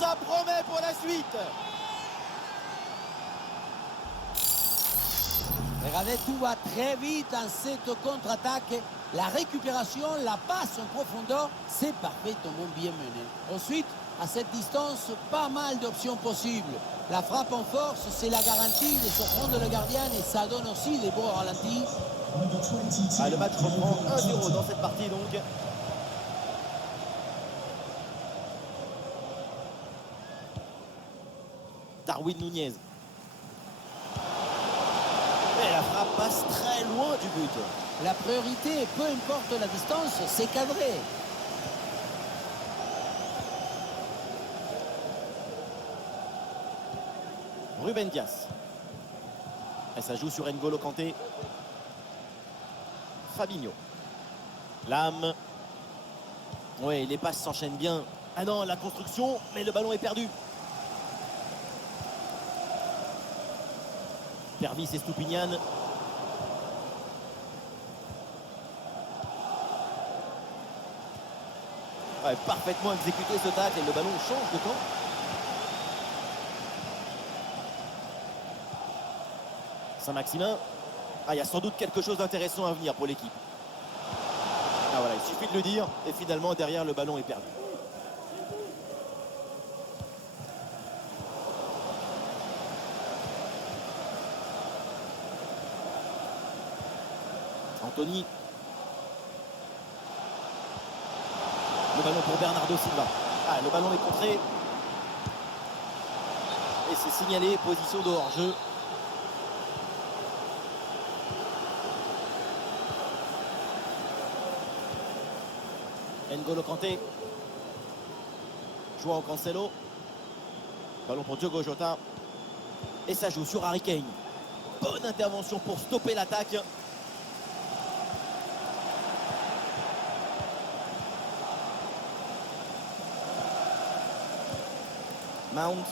ça promet pour la suite. Regardez, tout va très vite dans cette contre-attaque. La récupération, la passe en profondeur, c'est parfaitement bien mené. Ensuite, à cette distance, pas mal d'options possibles. La frappe en force, c'est la garantie de surprendre le gardien et ça donne aussi des beaux ralentis. Le match reprend 1-0 dans cette partie donc. Darwin Nunez. Et la frappe passe très loin du but. La priorité, peu importe la distance, c'est cadré. Ruben Dias. Et ça joue sur N'Golo Kanté. Fabinho. Lam. Oui, les passes s'enchaînent bien. Ah non, la construction, mais le ballon est perdu. Pervis et Stupinian. Ouais, parfaitement exécuté ce tacle et le ballon change de camp. Saint-Maximin. Ah, il y a sans doute quelque chose d'intéressant à venir pour l'équipe. Ah voilà, il suffit de le dire. Et finalement, derrière, le ballon est perdu. Anthony. Le ballon pour Bernardo Silva. Ah, le ballon est contré. Et c'est signalé, position de hors-jeu. N'Golo Kanté. João Cancelo. Ballon pour Diogo Jota. Et ça joue sur Harry Kane. Bonne intervention pour stopper l'attaque. Mount.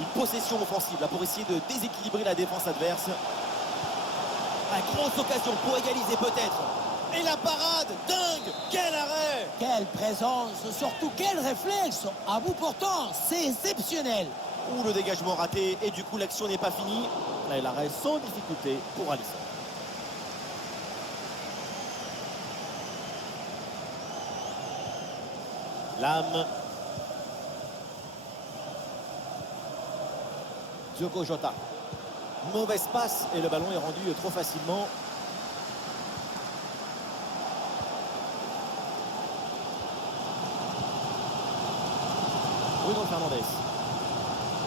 Une possession offensive là pour essayer de déséquilibrer la défense adverse. Une grosse occasion pour égaliser peut-être. Et la parade, dingue. Quel arrêt. Quelle présence, surtout quel réflexe. À bout portant, c'est exceptionnel. Ouh, le dégagement raté et du coup l'action n'est pas finie. Là, il arrête sans difficulté pour Alisson. Lam. Diogo Jota. Mauvaise passe et le ballon est rendu trop facilement. Bruno Fernandes.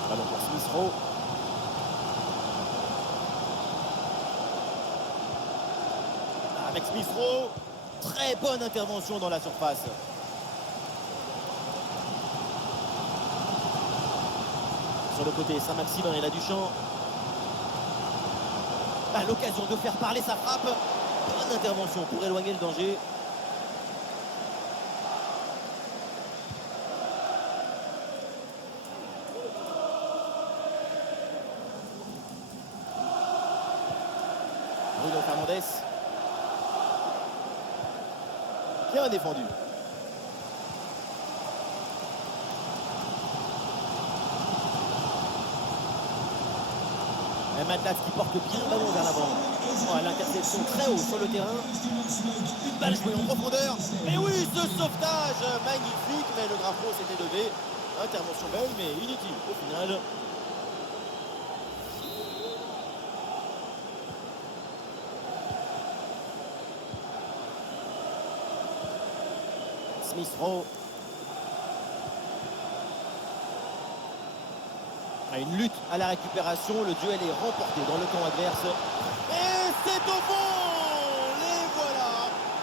Ballon pour Smith Rowe. Avec Smith Rowe. Très bonne intervention dans la surface. Sur le côté, Saint-Maximin, il a du champ. L'occasion de faire parler sa frappe. Bonne intervention pour éloigner le danger. Bruno Fernandes. Bien défendu. Et Matlas qui porte bien le ballon vers l'avant. L'interception très haut sur le terrain. Une balle jouée en profondeur. Et oui, ce sauvetage magnifique. Mais le drapeau s'était levé. Intervention belle, mais inutile au final. Smith Rowe. Une lutte à la récupération, le duel est remporté dans le camp adverse. Et c'est au fond. Les voilà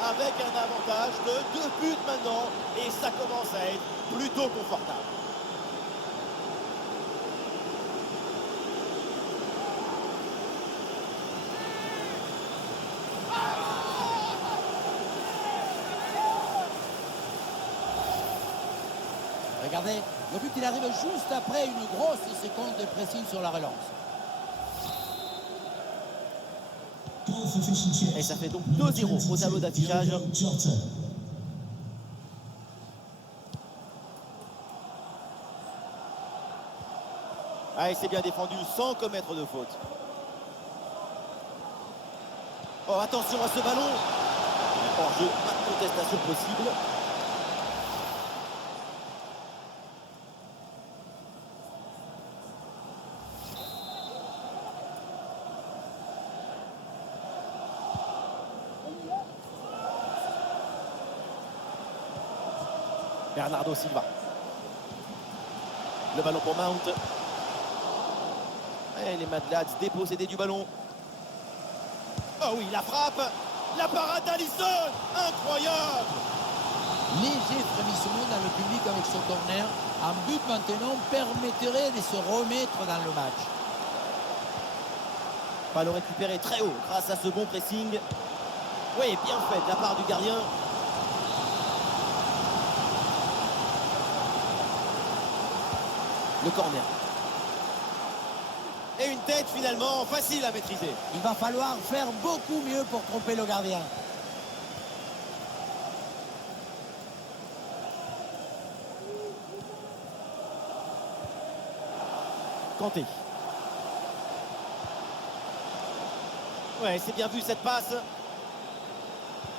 avec un avantage de 2 buts maintenant. Et ça commence à être plutôt confortable. Regardez, le but il arrive juste après une grosse séquence de pressing sur la relance. Et ça fait donc 2-0 au tableau d'affichage. Ah, il s'est bien défendu sans commettre de faute. Oh, attention à ce ballon. Hors-jeu, pas de contestation possible. Bernardo Silva. Le ballon pour Mount. Et les Mad Lads dépossédés du ballon. Oh oui, la frappe. La parade d'Alisson. Incroyable. Léger frémissement dans le public avec son corner. Un but maintenant permettrait de se remettre dans le match. Ballon récupéré très haut grâce à ce bon pressing. Oui, bien fait de la part du gardien. Le corner. Et une tête finalement facile à maîtriser. Il va falloir faire beaucoup mieux pour tromper le gardien. Kanté. Ouais, c'est bien vu cette passe.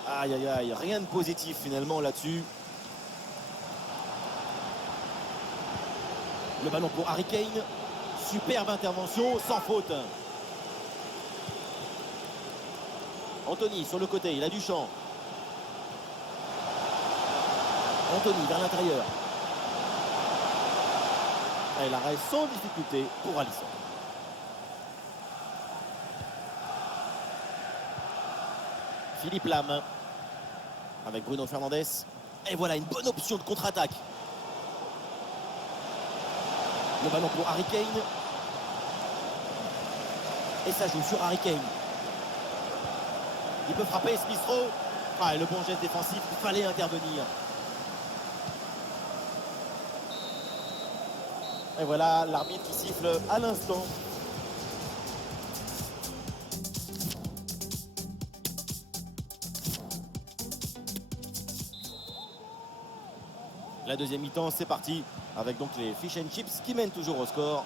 Aïe, aïe, aïe, rien de positif finalement là-dessus. Le ballon pour Harry Kane. Superbe intervention, sans faute. Anthony sur le côté, il a du champ. Anthony vers l'intérieur. Et l'arrêt sans difficulté pour Alisson. Philippe Lam avec Bruno Fernandes. Et voilà une bonne option de contre-attaque. Le ballon pour Harry Kane. Et ça joue sur Harry Kane. Il peut frapper Smith Rowe. Ah, et le bon geste défensif, il fallait intervenir. Et voilà l'arbitre qui siffle à l'instant. La deuxième mi-temps, c'est parti. Avec donc les Fish and Chips qui mènent toujours au score.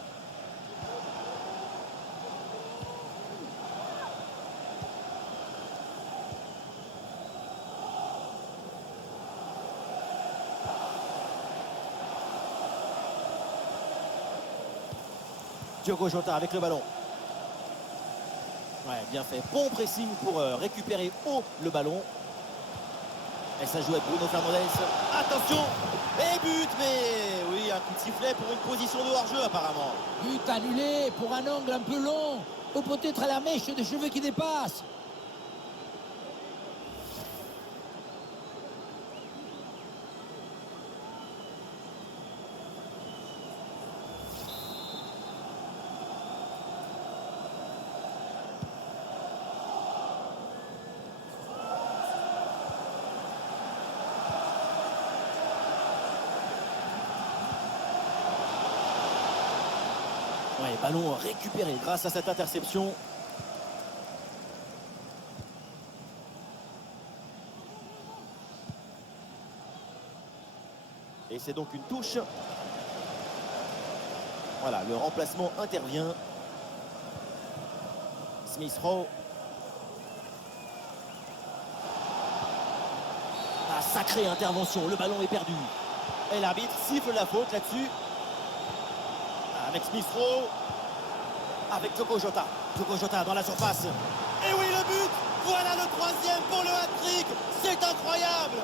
Diogo Jota avec le ballon. Ouais, bien fait. Bon pressing pour récupérer haut le ballon. Et ça joue avec Bruno Fernandes. Attention. Et but, mais oui, un coup de sifflet pour une position de hors-jeu apparemment. But annulé pour un angle un peu long. Ou peut-être à la mèche des cheveux qui dépassent. Ouais, ballon récupéré grâce à cette interception. Et c'est donc une touche. Voilà, le remplacement intervient. Smith Rowe. Ah, sacrée intervention, le ballon est perdu. Et l'arbitre siffle la faute là-dessus. Avec Smith Rowe. Avec Diogo Jota. Diogo Jota dans la surface. Et oui, le but. Voilà le troisième pour le hat-trick. C'est incroyable.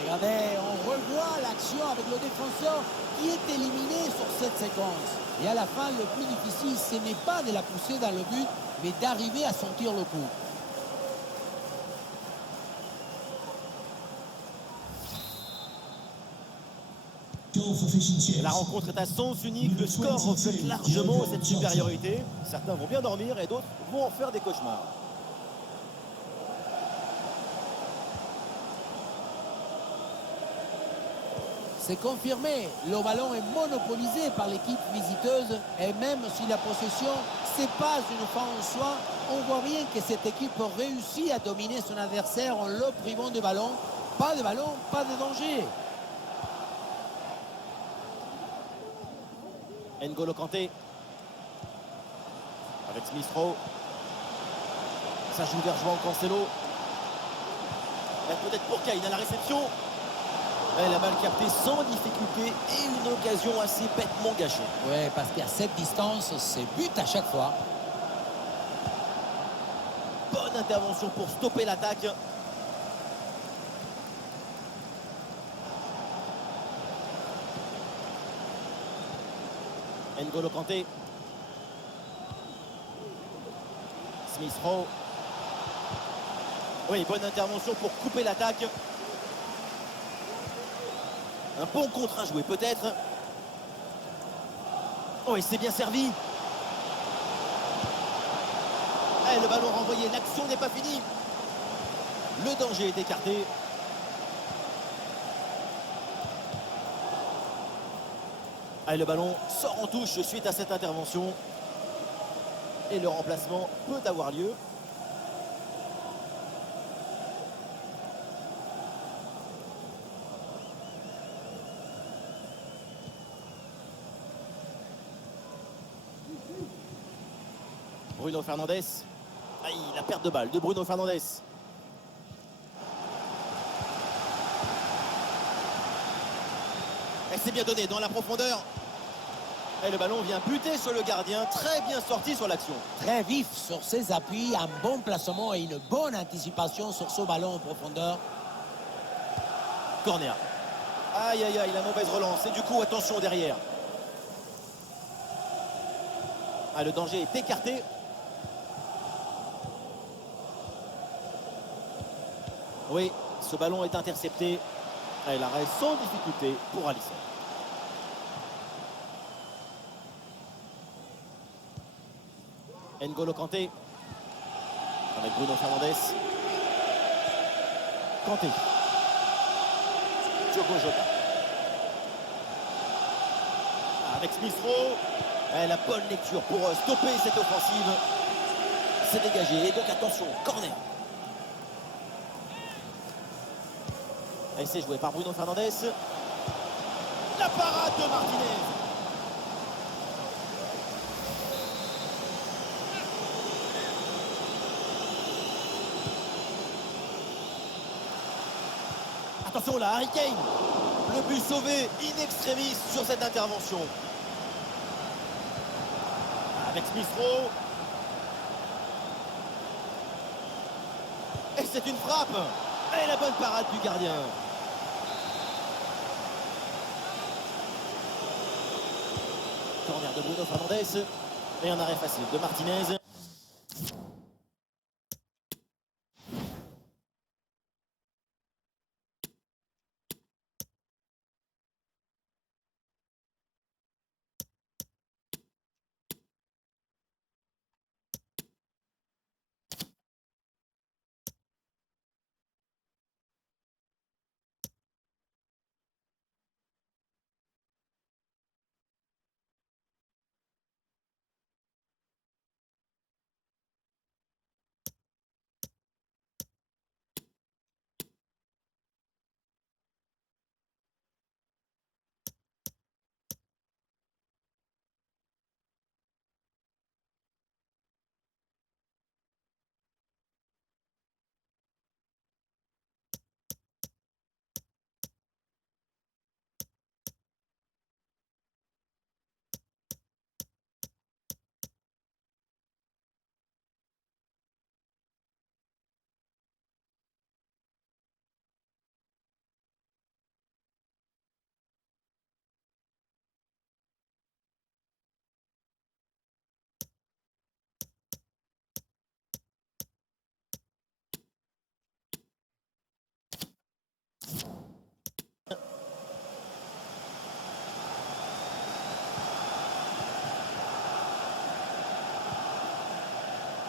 Regardez, on revoit l'action avec le défenseur qui est éliminé sur cette séquence. Et à la fin, le plus difficile, ce n'est pas de la pousser dans le but, mais d'arriver à sentir le coup. La rencontre est à sens unique, le score reflète largement cette supériorité. Certains vont bien dormir et d'autres vont en faire des cauchemars. C'est confirmé, le ballon est monopolisé par l'équipe visiteuse et même si la possession, c'est pas une fin en soi, on voit bien que cette équipe réussit à dominer son adversaire en le privant de ballon. Pas de ballon, pas de danger. N'Golo Kanté. Avec Smith Rowe. Ça joue vers João Cancelo. Peut-être pour Kane à la réception. Et la balle captée sans difficulté et une occasion assez bêtement gâchée. Ouais, parce qu'à cette distance, c'est but à chaque fois. Bonne intervention pour stopper l'attaque. N'Golo Kanté. Smith Rowe. Oui, bonne intervention pour couper l'attaque. Un bon contre à jouer peut-être. Oh, et c'est bien servi. Et le ballon renvoyé, l'action n'est pas finie. Le danger est écarté. Et le ballon sort en touche suite à cette intervention. Et le remplacement peut avoir lieu. Bruno Fernandes. Aïe, la perte de balle de Bruno Fernandes. Elle s'est bien donnée dans la profondeur. Et le ballon vient buter sur le gardien. Très bien sorti sur l'action. Très vif sur ses appuis, un bon placement et une bonne anticipation sur ce ballon en profondeur. Corner. Aïe, aïe, aïe, la mauvaise relance. Et du coup, attention derrière. Ah, le danger est écarté. Oui, ce ballon est intercepté. Et l'arrêt sans difficulté pour Alisson. N'Golo Kanté. Avec Bruno Fernandes. Kanté. Diogo Jota. Avec Smith Rowe. Et la bonne lecture pour stopper cette offensive. C'est dégagé. Et donc attention, corner. Et c'est joué par Bruno Fernandes. La parade de Martinez. Attention là, Harry Kane. Le but sauvé in extremis sur cette intervention. Avec Smith Rowe. Et c'est une frappe. Et la bonne parade du gardien. Corner de Bruno Fernandes. Et un arrêt facile de Martinez.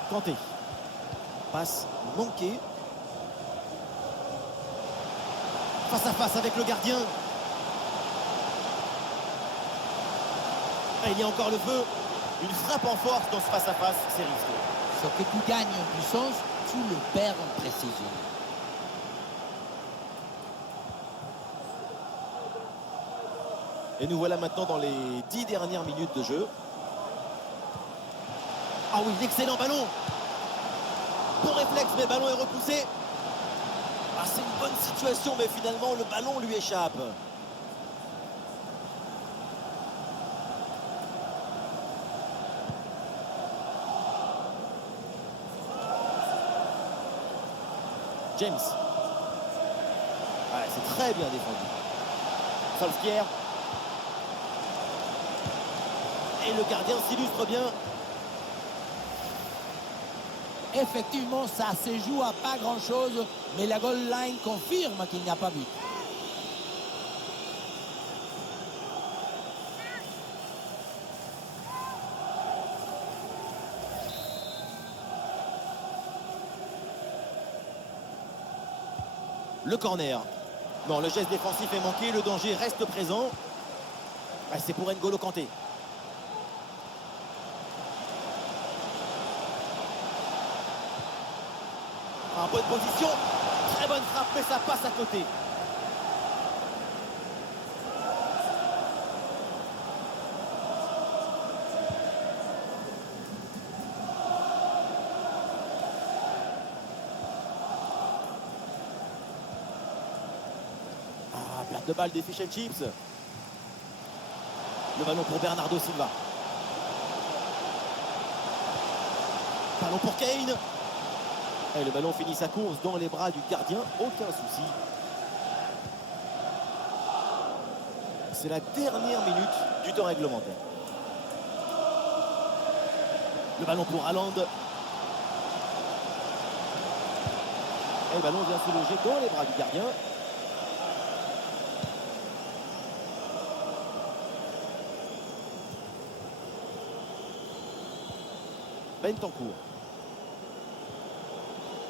Kanté. Passe manquée. Face à face avec le gardien. Et il y a encore le feu. Une frappe en force dans ce face-à-face, c'est risqué. Ce que tu gagnes en puissance, tu le perds en précision. Et nous voilà maintenant dans les 10 dernières minutes de jeu. Ah oui, excellent ballon. Bon réflexe, mais le ballon est repoussé. Ah, c'est une bonne situation, mais finalement, le ballon lui échappe. James. Ouais, c'est très bien défendu. Solskjaer. Et le gardien s'illustre bien. Effectivement, ça se joue à pas grand-chose, mais la goal line confirme qu'il n'y a pas but. Le corner. Non, le geste défensif est manqué, le danger reste présent. Ah, c'est pour N'Golo Kanté. En bonne position, très bonne frappe, mais ça passe à côté. Ah, perte de balle des fish and chips. Le ballon pour Bernardo Silva. Ballon pour Kane. Et le ballon finit sa course dans les bras du gardien, aucun souci. C'est la dernière minute du temps réglementaire. Le ballon pour Haaland. Et le ballon vient se loger dans les bras du gardien. Bentancur.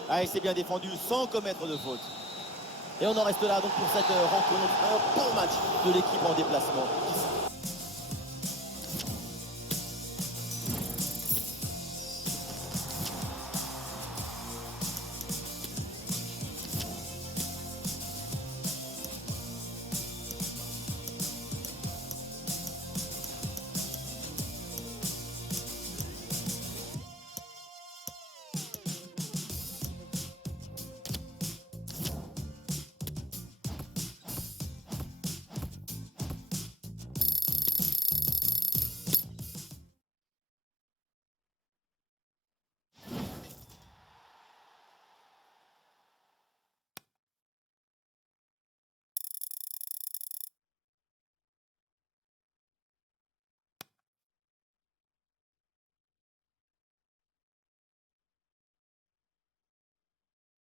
Ah, et c'est bien défendu sans commettre de faute. Et on en reste là donc pour cette rencontre. Un bon match de l'équipe en déplacement.